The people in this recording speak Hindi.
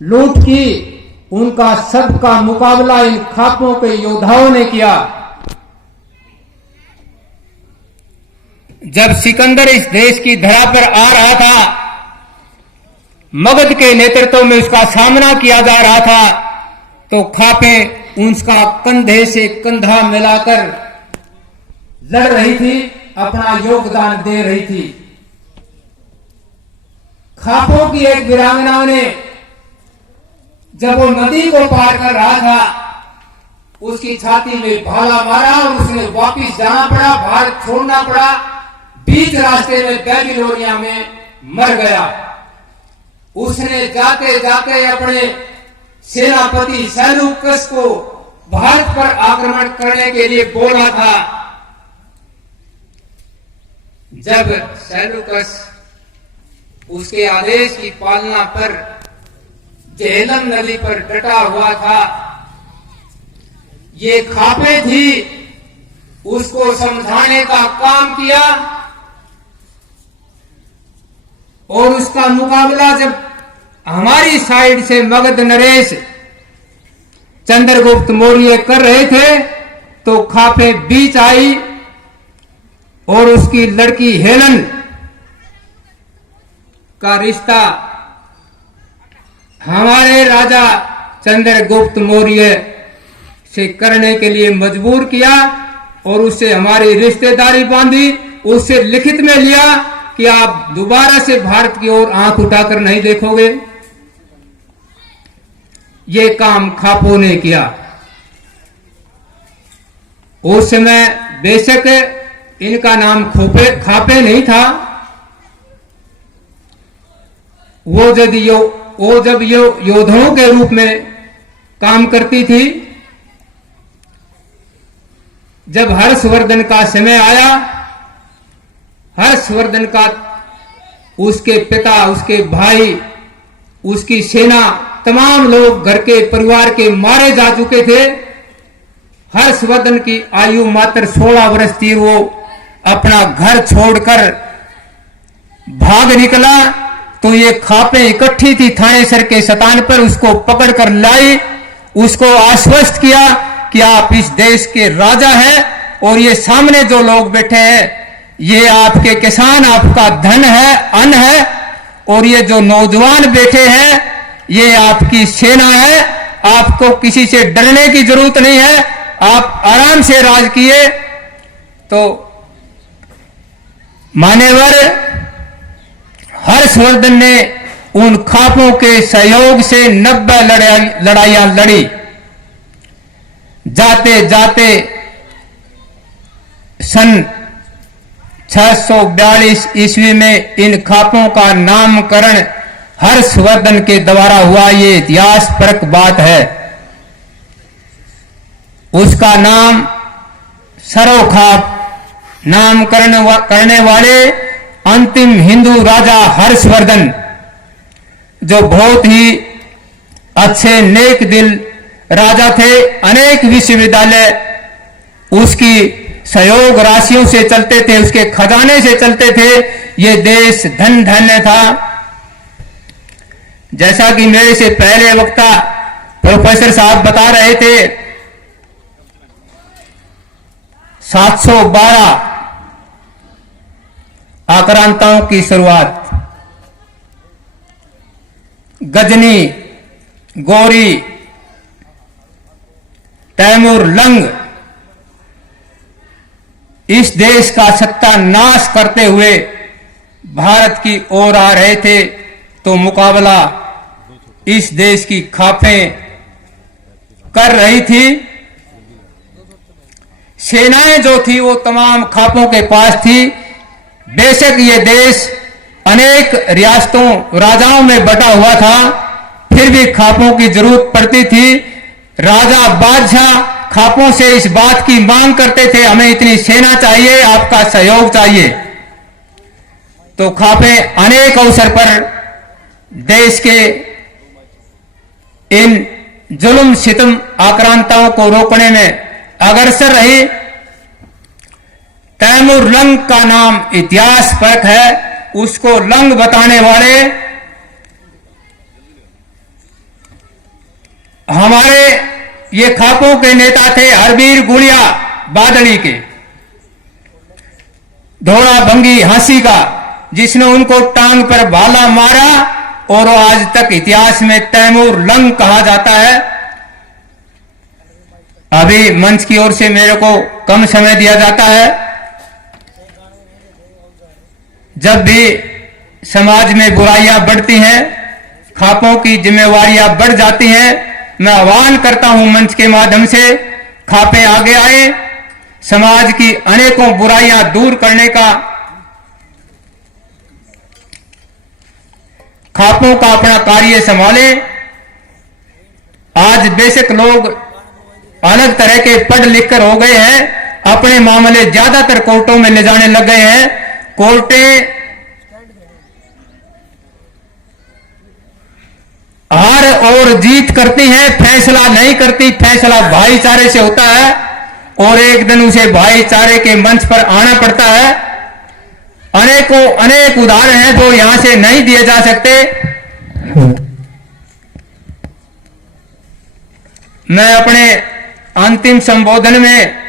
लूट की, उनका सबका मुकाबला इन खापों के योद्धाओं ने किया। जब सिकंदर इस देश की धरा पर आ रहा था, मगध के नेतृत्व में उसका सामना किया जा रहा था, तो खापें उसका कंधे से कंधा मिलाकर लड़ रही थी, अपना योगदान दे रही थी। खापों की एक वीरांगना ने जब वो नदी को पार कर रहा था, उसकी छाती में भाला मारा और उसने वापिस जाना पड़ा, भारत छोड़ना पड़ा। बीच रास्ते में बेबीलोनिया में मर गया। उसने जाते जाते अपने सेनापति सेल्यूकस को भारत पर आक्रमण करने के लिए बोला था। जब सेल्यूकस उसके आदेश की पालना पर झेलम नदी पर डटा हुआ था, ये खापे थी, उसको समझाने का काम किया और उसका मुकाबला जब हमारी साइड से मगध नरेश चंद्रगुप्त मौर्य कर रहे थे, तो खापे बीच आई और उसकी लड़की हेलन का रिश्ता हमारे राजा चंद्रगुप्त मौर्य से करने के लिए मजबूर किया और उससे हमारी रिश्तेदारी बांधी, उससे लिखित में लिया कि आप दोबारा से भारत की ओर आंख उठाकर नहीं देखोगे। ये काम खापों ने किया। उस समय बेशक इनका नाम खापे नहीं था। वो जब योद्धाओं के रूप में काम करती थी, जब हर्षवर्धन का समय आया, हर्षवर्धन का उसके पिता, उसके भाई, उसकी सेना, तमाम लोग घर के परिवार के मारे जा चुके थे। हर्षवर्धन की आयु मात्र 16 वर्ष थी। वो अपना घर छोड़कर भाग निकला, तो ये खापें इकट्ठी थी थानेसर के सतान पर, उसको पकड़कर लाई, उसको आश्वस्त किया कि आप इस देश के राजा हैं और ये सामने जो लोग बैठे हैं ये आपके किसान, आपका धन है, अन्न है, और ये जो नौजवान बैठे हैं ये आपकी सेना है। आपको किसी से डरने की जरूरत नहीं है, आप आराम से राज किए। तो मान्यवर हर्षवर्धन ने उन खापों के सहयोग से 90 लड़ाइयां लड़ी। जाते जाते सन 642 ईस्वी में इन खापों का नामकरण हर्षवर्धन के द्वारा हुआ। ये इतिहास परक बात है। उसका नाम सरोखाप नामकरण करने वाले अंतिम हिंदू राजा हर्षवर्धन, जो बहुत ही अच्छे नेक दिल राजा थे, अनेक विश्वविद्यालय उसकी सहयोग राशियों से चलते थे, उसके खजाने से चलते थे। ये देश धन धन्य था। जैसा कि मेरे से पहले वक्ता प्रोफेसर साहब बता रहे थे, 712 आक्रांताओं की शुरुआत गजनी, गौरी, तैमूर लंग इस देश का सत्यानाश करते हुए भारत की ओर आ रहे थे, तो मुकाबला इस देश की खापें कर रही थी। सेनाएं जो थी वो तमाम खापों के पास थी। बेशक ये देश अनेक रियासतों, राजाओं में बटा हुआ था, फिर भी खापों की जरूरत पड़ती थी। राजा बादशाह खापों से इस बात की मांग करते थे, हमें इतनी सेना चाहिए, आपका सहयोग चाहिए। तो खापें अनेक अवसर पर देश के इन जुल्म सितम आक्रांताओं को रोकने में अग्रसर रही। तैमूर लंग का नाम इतिहास परक है। उसको लंग बताने वाले हमारे ये खापों के नेता थे हरवीर गुड़िया बादली के, धोड़ा भंगी हांसी का, जिसने उनको टांग पर भाला मारा और वो आज तक इतिहास में तैमूर लंग कहा जाता है। अभी मंच की ओर से मेरे को कम समय दिया जाता है। जब भी समाज में बुराइयां बढ़ती हैं, खापों की जिम्मेवारियां बढ़ जाती हैं, मैं आह्वान करता हूं मंच के माध्यम से, खापे आगे आए, समाज की अनेकों बुराइयां दूर करने का, खापों का अपना कार्य संभाले। आज बेशक लोग अलग तरह के पढ़ लिख कर हो गए हैं, अपने मामले ज्यादातर कोर्टों में ले जाने लग गए हैं। कोर्टें हार और जीत करती हैं, फैसला नहीं करती। फैसला भाईचारे से होता है और एक दिन उसे भाईचारे के मंच पर आना पड़ता है। अनेक उदाहरण हैं जो यहां से नहीं दिए जा सकते। मैं अपने अंतिम संबोधन में